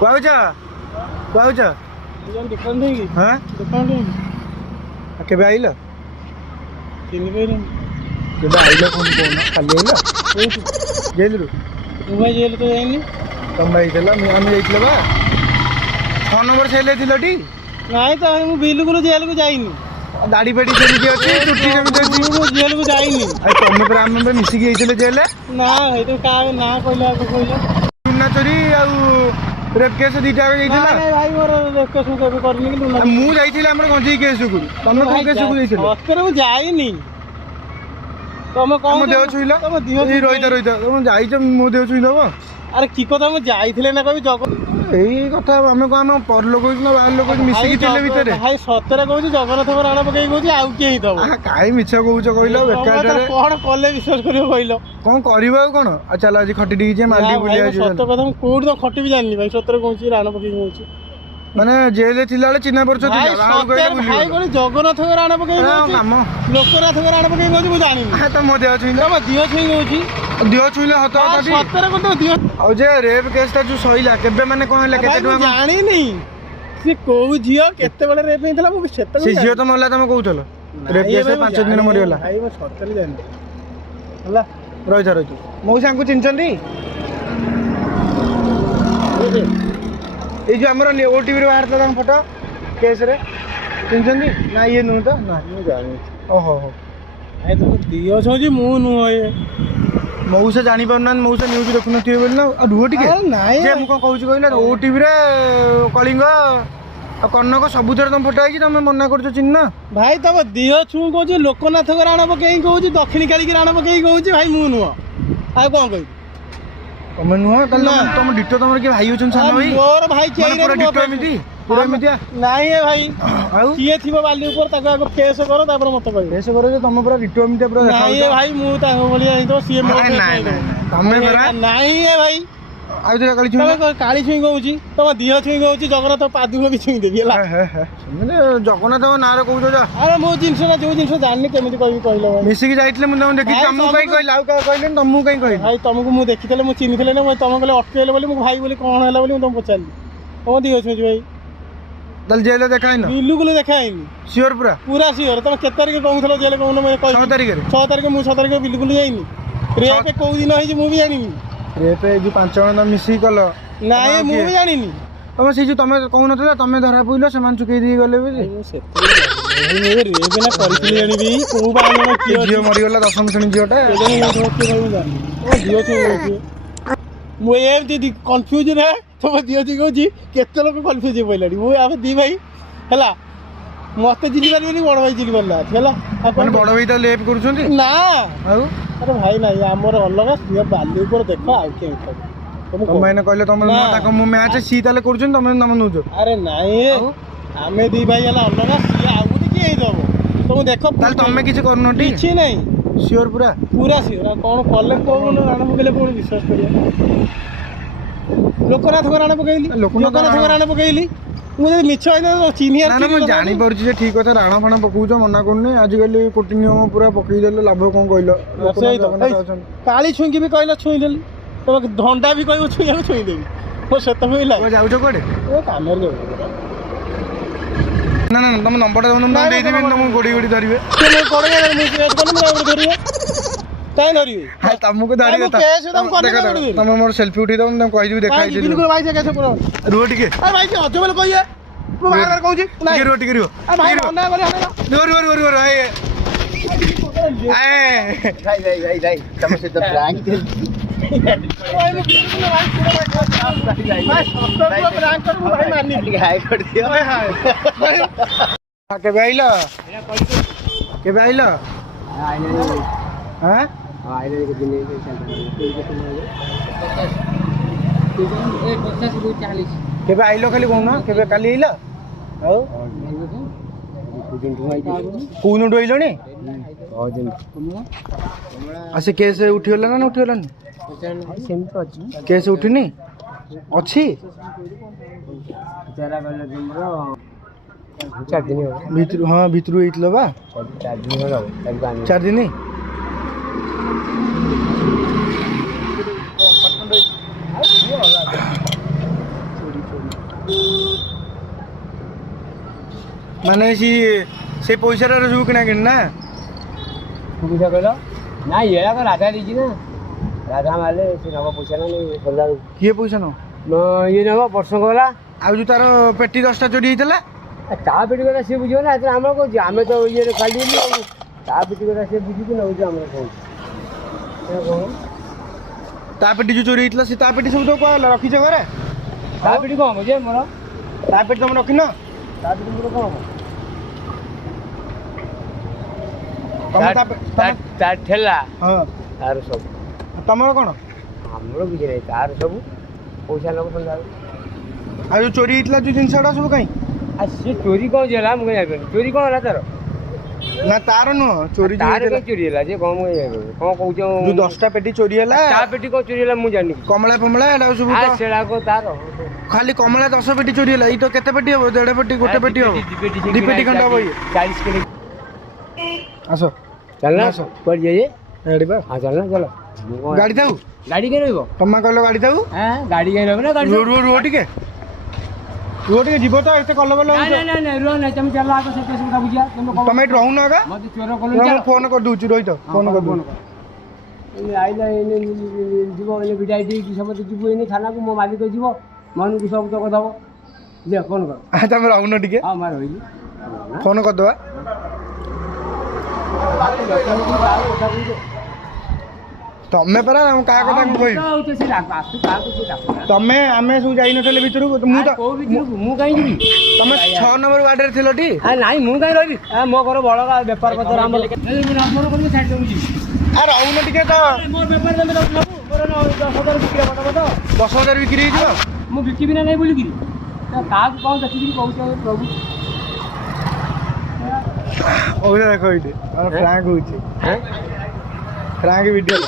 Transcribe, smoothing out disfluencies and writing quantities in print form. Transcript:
କୁଆଉଛ କୁଆଉଛ ହଁ କେବେ ଆଇଲ କେବେ ଆଇଲ ପୁଣି କହୁନ ଖାଲି ଆଇଲ ଜେଲରୁ ଜେଲ ତ ଯାଇନି। ତମେ ଯାଇଥିଲ ଆମେ ଯାଇଥିଲ ବା 6 ନମ୍ବର ସେଲ୍ ଥିଲ ଟି? ନାଇଁ ତ ମୁଁ ବିଲକୁଲ ଜେଲକୁ ଯାଇନି। ଦାଢି ଫାଡି ସେମିତି ଅଛି ଚୁଟି ସେମିତି ଅଛି। ମୁଁ ଜେଲକୁ ଯାଇନି। ତମେ ପୁରା ଆମେ ମିଶିକି ଯାଇଥିଲେ ଜେଲ। ନା ଏଇଟା କାହା ନାଁ କହିଲେ ଆଗ କହିଲ। ଲୁନା ଚୋରି ଆଉ ରେପ୍ କେସ୍ ଦିଟା ଯାଇଥିଲା। ଭାଇ ମୋର ରେପ୍ କେସ୍ ମୁଁ କେବେ କରିନି କି ଲୁନା। ମୁଁ ଯାଇଥିଲି ଆମର ଗଞ୍ଜେଇ କେସ୍ କୁ। ତମେ କୋଉ କେସ୍ କୁ ଯାଇଥିଲ? ସତରେ ମୁଁ ଯାଇନି। ତମେ କଣ ଦେହ ଛୁଇଁଲ? ତମ ଦେହ ରହିଥା ତମେ ଯାଇଛ ମୋ ଦେହ ଛୁଇଁଦବ? ଆରେ କି କଥା ମୁଁ ଯାଇଥିଲେ ନା କହିବି ଜଗ ଏଇ କଥା ଆମେ କଣ ଆମ ପର ଲୋକ ନା ବାହାର ଲୋକ ମିଶିକି ଥିଲେ ଭିତରେ। ଭାଇ ସତରେ କହୁଛି ଜଗନ୍ନାଥଙ୍କ ରାଣ ପକେଇ କହୁଛି ଆଉ କିଏ ହେଇଥିବ। କାଇଁ ମିଛ କହୁଛ କହିଲ ବେକାରଟାରେ। କଣ କଲେ ବିଶ୍ୱାସ କରିବ କହିଲ? କଣ କରିବ ଆଉ କଣ? ଆଉ ଚାଲ ଆଜି ଖଟି ଟିକେ ଯିବା ମାଲି ବୁଲିଆ ଯିବା। ସତ କଥା ମୁଁ କୋଉଠି ତ ଖଟି ବି ଜାଣିନି ଭାଇ ସତରେ କହୁଛି ରାଣ ପକେଇ କହୁଛି। ମାନେ ଜେଲରେ ଥିଲା ବେଳେ ଚିହ୍ନା ପରିଚୟ ଥିଲା ଭାଇ କଣ ଜଗନ୍ନାଥଙ୍କ ରାଣ ପକେଇ କହୁଛି ଲୋକନାଥଙ୍କ ରାଣ ପକେଇ କହୁଛି ମୁଁ ଜାଣିନି। ତ ମୋ ଦେହ ଛୁଇଁଲ ମୋ ଦେହ ଛୁଇଁ କହୁଛି ଦେହ ଛୁଇଁଲେ ହତ ସତରେ କହୁଛି ଦେହ। ଆଉ ଯେ ରେପ୍ କେସ୍ ଟା ଯୋଉ ସଇଲା କେବେ ମାନେ କଣ ହେଲା କେତେ ଟଙ୍କା ଜାଣିନି। ସେ କୋଉ ଝିଅ କେତେବେଳେ ରେପ୍ ହେଇଥିଲା ମୁଁ ସେତେବେଳେ ସେ ଝିଅ ତ ମଲା ତମେ କହୁଥିଲ ରେପ୍ କେସ୍ 5 ଦିନ ମରିଗଲା। ଭାଇ ମୁଁ ସତରେ ଜାଣିନି ହେଲା। ରହିଥା ମୋ ସାଙ୍ଗକୁ ଚିହ୍ନିଛନ୍ତି? ଏଇ ଯୋଉ ଆମର ଓଟିଭିରେ ବାହାରିଥିଲା ତାଙ୍କ ଫଟୋ କେସ୍ରେ ଚିହ୍ନିଛନ୍ତି ନା? ଇଏ ନୁହେଁ ତ? ନା ମୁଁ ଜାଣିନି। ଓହୋ ଭାଇ ତମେ ଦିଅ ଛଉଛି ମୁଁ ନୁହଁ ଏ ମଉସା ଜାଣିପାରୁନାହାନ୍ତି ମଉସା ନ୍ୟୁଜ୍ ଦେଖୁନଥିବେ ବୋଲି ନା। ଆଉ ରୁହ ଟିକେ ନାଇଁ ମୁଁ କଣ କହୁଛି କହିଲ ଓଟିଭିରେ କଳିଙ୍ଗ ଆଉ କନକ ସବୁଥିରେ ତମ ଫଟୋ ହେଇଛି ତମେ ମନା କରୁଛ ଚିହ୍ନ? ଭାଇ ତମ ଦିଅ ଛୁଁ କହୁଛି ଲୋକନାଥଙ୍କ ରାଣ ପକେଇ କହୁଛି ଦକ୍ଷିଣ କାଳିକି ରାଣ ପକେଇ କହୁଛି ଭାଇ ମୁଁ ନୁହଁ। ଆଉ କଣ କହିବି? ତମେ ନୁହଁ ତାହେଲେ ତମ ଡିଟୋ ତମର କିଏ ଭାଇ ଅଛନ୍ତି ସାନ ଭାଇ? ମୋର ଭାଇ କିଏ ଡିଟୋ ଏମିତି ପୁରା ଏମିତିଆ ନାଇଁ ଏ ଭାଇ ଆଉ କିଏ ଥିବ ବାଲି ଉପରେ ତାକୁ ଆଗ କେସ୍ କର ତାପରେ ମତେ କହିବ। କେସ୍ କର ଯେ ତମ ପୁରା ଡିଟୋ ଏମିତିଆ ପୁରା ନାଇଁ ଏ ଭାଇ ମୁଁ ତାଙ୍କ ଭଳିଆ ହେଇଥିବ ସିଏ ମୋ ତମେ ପରା ନାଇଁ ଏ ଭାଇ ଆଉ ଯୋଉ କାଳି ଛୁଇଁ କାଳି ଛୁଇଁ କହୁଛି ତମ ଦିହ ଛୁଇଁ କହୁଛି ଜଗନ୍ନାଥ ପାଦୁକ ବି ଛୁଇଁ ଦେବି ହେଲା। ମାନେ ଜଗନ୍ନାଥଙ୍କ ନାଁରେ କହୁଛ ଯା। ଆରେ ମୁଁ ଜିନିଷଟା ଯୋଉ ଜିନିଷ ଜାଣିନି କେମିତି କହିବି କହିଲ? ମିଶିକି ଯାଇଥିଲେ ମୁଁ ତମକୁ ଦେଖିଛି ତମକୁ କାଇଁ କହିଲି ଆଉ କାହା କହିଲେନି ତମକୁ କାଇଁ କହିଲି? ଭାଇ ତମକୁ ମୁଁ ଦେଖିଥିଲେ ମୁଁ ଚିହ୍ନିଥିଲେ ନା ତମେ କହିଲେ ଅଟକେଇଲେ ବୋଲି ମୁଁ ଭାଇ ବୋଲି କଣ ହେଲା ବୋଲି ମୁଁ ତମକୁ ପଚାରିଲି। ତମ ଦିହ ଛୁଇଁ ଭାଇ ତାହେଲେ ଜେଲରେ ଦେଖା ହେଇନ? ବିଲକୁଲ ଦେଖା ହେଇନି। ସିଓର ପୁରା ସିଓର। ତମେ କେତେ ତାରିଖ କହୁଥିଲ ଜେଲ କହୁନ? 6 ତାରିଖରେ 6 ତାରିଖ ମୁଁ 6 ତାରିଖ ବିଲକୁଲ ଯାଇନି। ରେପ୍ କୋଉ ଦିନ ହେଇଛି ମୁଁ ବି ଜାଣିନି। ରେପ୍ ଏଇ ଯୋଉ 5 ଜଣ ମିଶିକି କଲ? ନାଇଁ ମୁଁ ବି ଜାଣିନି। ତମେ ସେଇ ଯୋଉ ତମେ କହୁନଥିଲା ତମେ ଧରା ପଇଲ ସେମାନେ ଚୁକେଇ ଦେଇ ଗଲେ ବୋଲି? ଝିଅ ମରିଗଲା 10ମ ଶ୍ରେଣୀ ଝିଅଟା। ମୁଁ ଏମିତି କନଫ୍ୟୁଜ ରେ ତମ ଦିଅ କହୁଛି କେତେ ଲୋକ କନଫ୍ୟୁଜ ହେଇ ପଇଲାଣି। ମୁଁ ଆମେ ଦି ଭାଇ ହେଲା ମତେ ଚିହ୍ନି ପାରିବେନି ବଡ ଭାଇ ଚିହ୍ନି ପାରୁନାହାନ୍ତି ହେଲା। ଆପଣ ବଡ ଭାଇ ତ ଲେପ୍ କରୁଛନ୍ତି ନା? ଆଉ ଆରେ ଭାଇ ନାଇଁ ଆମର ଅଲଗା ସିଏ ବାଲି ଉପରେ ଦେଖ ଆଉ କିଏ ତମେ ଭାଇନା କହିଲେ ତମର ତାଙ୍କ ମୋ ମ୍ୟାଚ୍ ସିଏ ତାହେଲେ କରୁଛନ୍ତି ତମେ ନଉଛ? ଆରେ ନାଇଁ ଆମେ ଦି ଭାଇ ହେଲା ଅଲଗା ସିଏ ଆଉ ଗୋଟେ କିଏ ହେଇଥିବ ତମେ ଦେଖ। ତାହେଲେ ତମେ କିଛି କରୁନ? କିଛି ନାହିଁ ସିଓର ପୁରା ସିଓର। ଆଉ କଣ କଲେ କହୁନ ରାଣ ପକେଇଲେ ପୁଣି ବିଶ୍ୱାସ କରିବା? ଲୋକନାଥଙ୍କ ରାଣ ପକେଇଲି ଲୋକନାଥଙ୍କ ରାଣ ପକେଇଲି ମୁଁ ଯଦି ମିଛ ହେଇଥାନ୍ତା ଚିହ୍ନି ମୁଁ ଜାଣିପାରୁଛି ଯେ ଠିକ କଥା ରାଣ ଫାଣ ପକଉଛ ମନା କରୁନି। ଆଜିକାଲି କୋଟି ନିୟମ ପୁରା ପକେଇଦେଲେ ଲାଭ କଣ କହିଲ? କାଳି ଛୁଇଁକି ବି କହିଲ ଛୁଇଁଦେଲି। ତମେ ଧଣ୍ଡା ବି କହିବ ଛୁଇଁବାକୁ ଛୁଇଁଦେବି। ମୋ ସେତେବେଳେ ଯାଉଛ କୁଆଡେ? କାମରେ ଯାଉ। ନା ତମ ନମ୍ବରଟା ଦଉନ ମୁଁ ଦେଇଦେବି ତମକୁ ଗୋଡ଼ି ଧରିବେ। କାଇଁ ଧରିବେ? ତମକୁ ଧରିବେ ତମେ ମୋର ସେଲ୍ଫି ଉଠେଇଦବ ମୁଁ ତାଙ୍କୁ କହିଦେବି ଦେଖା ହେଇଛି। ରୁହ ଟିକେ ଅଜବେଲ କହିବେ ମୁଁ ବାରବାର କହୁଛି ରୁହ ଟିକେ ରୁହ ତମ ସହିତ କେବେ ଆଇଲ? କେବେ ଆଇଲ? କେବେ ଆଇଲ ଖାଲି କହୁନ? କେବେ କାଲି ଆଇଲ? ଆଉ କୋଉଦିନଠୁ ଆଇଲଣି? ଆଉ ସେ କେସ୍ ଉଠିଗଲା ନା ଉଠିଗଲାନି? କେସ୍ ଉଠିନି? ଅଛି 4 ଦିନ ଭିତରୁ? ହଁ ଭିତରୁ ହେଇଥିଲା ବା 4 ଦିନ। ମାନେ ସେ ପଇସାରେ ସବୁ କିଣା କିଣି ନା ସୁବିଧା କହିଲ ନା ଇଏଟା ତ ରାଧା ଦେଇଛି ନା ରାଧା ମାରିଲେ ସେ ନେବ ପଇସା ନା ସରିଲା କିଏ ପଇସା ନବ ଇଏ ନେବ ବର୍ଷକ ହେଲା ଆଉ ଯୋଉ ତାର ପେଟି 10ଟା ଚୋରି ହେଇଥିଲା ତା ପିଠି କଥା ସିଏ ବୁଝିବ ନା ଏଥିରେ ଆମର କହୁଛି ଆମେ ତ ଇଏରେ କାଢିଦେଲି ଆଉ ତା ପିଠି କଥା ସିଏ ବୁଝିକି ନେଉଛି ଆମର କହୁଛି ତା ପେଟି ଯୋଉ ଚୋରି ହେଇଥିଲା ସେ ତା ପେଟି ସବୁ ତ କୁଆ ହେଲା ରଖିଛ ଘରେ ତା ପିଠି କଣ ବୁଝେ ମୋର ତା ପେଟି ତମେ ରଖିନ ତା ପିଠି ମୋର କଣ ତମେ ତା ଠେଲା ହଁ ତାର ସବୁ ତମର କଣ ଆମର କିଛି ନାହିଁ ତାର ସବୁ ପଇସା ନେବ ସନ୍ଧ୍ୟାବେଳକୁ ଆଉ ଯୋଉ ଚୋରି ହେଇଥିଲା ଯୋଉ ଜିନିଷଟା ସବୁ କାଇଁ ଆଉ ସିଏ ଚୋରି କ'ଣ ହେଲା ମୁଁ ଜାଣିପାରୁନି ଚୋରି କ'ଣ ହେଲା ତାର ନା ତାର ନୁହଁ ଚୋରି ଯୋଉ ତାର ହେଇଥିଲା କ'ଣ ଚୋରି ହେଲା ଯେ କ'ଣ ମୁଁ ଜାଣିପାରୁନି କ'ଣ କହୁଛ ଯୋଉ 10ଟା ପେଟି ଚୋରି ହେଲା ତା ପେଟି କ'ଣ ଚୋରି ହେଲା ମୁଁ ଜାଣିନି କମଳା ଫମଳା ଏଟା ସବୁ ତ ସେଟା କ'ଣ ତାର ଖାଲି କମଳା 10 ପେଟି ଚୋରି ହେଲା ଏଇ ତ କେତେ ପେଟି ହବ 1.5 ପେଟି ଗୋଟେ ପେଟି ହବ 2 ପେଟି ଖଣ୍ଡେ ହବ ଇଏ 40 କିଲୋ ଆସ ଚାଲନା ଆସ। କୁଆଡ଼େ ଯାଇ ଗାଡ଼ି ପା ହଁ ଚାଲନା ଚାଲ ଗାଡ଼ି ଥାଉ ଗାଡ଼ି କାଇଁ ରହିବ ତମେ କହିଲ ଗାଡ଼ି ଥାଉ ହଁ ଗାଡ଼ି କାଇଁ ରହିବ ନା ଗାଡ଼ି ରୁହ ଟିକେ ଯିବ ତ ଏତେ କଲବଲ ହଉଛ ନାଇଁ ରୁହ ନାଇଁ ତମେ ଚାଲ ଆଗ ସେତେ କଥା ବୁଝିବା ତମେ ଏଠି ରହୁନ ଆଗ ମତେ ଚୋର ମୁଁ କଲୁ ଫୋନ କରିଦଉଛି ରହିଥ ଫୋନ କରିଦଉଛି ଆଇଲା ଏନେ ଯିବ ଏନେ ବିଦାୟ ଦେଇକି ସମସ୍ତେ ଯିବୁ ଏନେ ଥାନାକୁ ମୋ ମାଲିକ ଯିବ ମନକୁ ସବୁ ତକ ଦେବ ଯେ ଫୋନ କର ତମେ ରହୁନ ଟିକେ ହଁ ମା ରହିଲି ଫୋନ କରିଦବା ତମେ ପରା କାହା କଥା କହିବି ତମେ ଆମେ ସବୁ ଯାଇନଥିଲେ ଭିତରକୁ ମୁଁ ତ ମୁଁ କାହିଁ ଯିବି ତମେ 6 ନମ୍ବର ୱାର୍ଡରେ ଥିଲ ଟି ନାଇଁ ମୁଁ କାହିଁ ରହିବି ମୋ ଘର ବଳକା ବେପାର ପତ୍ର ଆମର ଛାଡ଼ି ଦେଉଛି ଆ ରହୁନ ଟିକେ ତ ମୋର ବେପାର ତମେ ରଖିବୁ ମୋର 10,000 ବିକ୍ରି ହବ ତ 10,000 ବିକ୍ରି ହେଇଯିବ ମୁଁ ବିକିବି ନା ନାହିଁ ବୋଲିକିରି କାହାକୁ କ'ଣ ଦେଖିକିରି କହୁଛ ପ୍ରଭୁ ଦେଖ ଏଇଠି ଫ୍ରାଙ୍କ ହଉଛି ଫ୍ରାଙ୍କ ଭିଡ଼ିଓ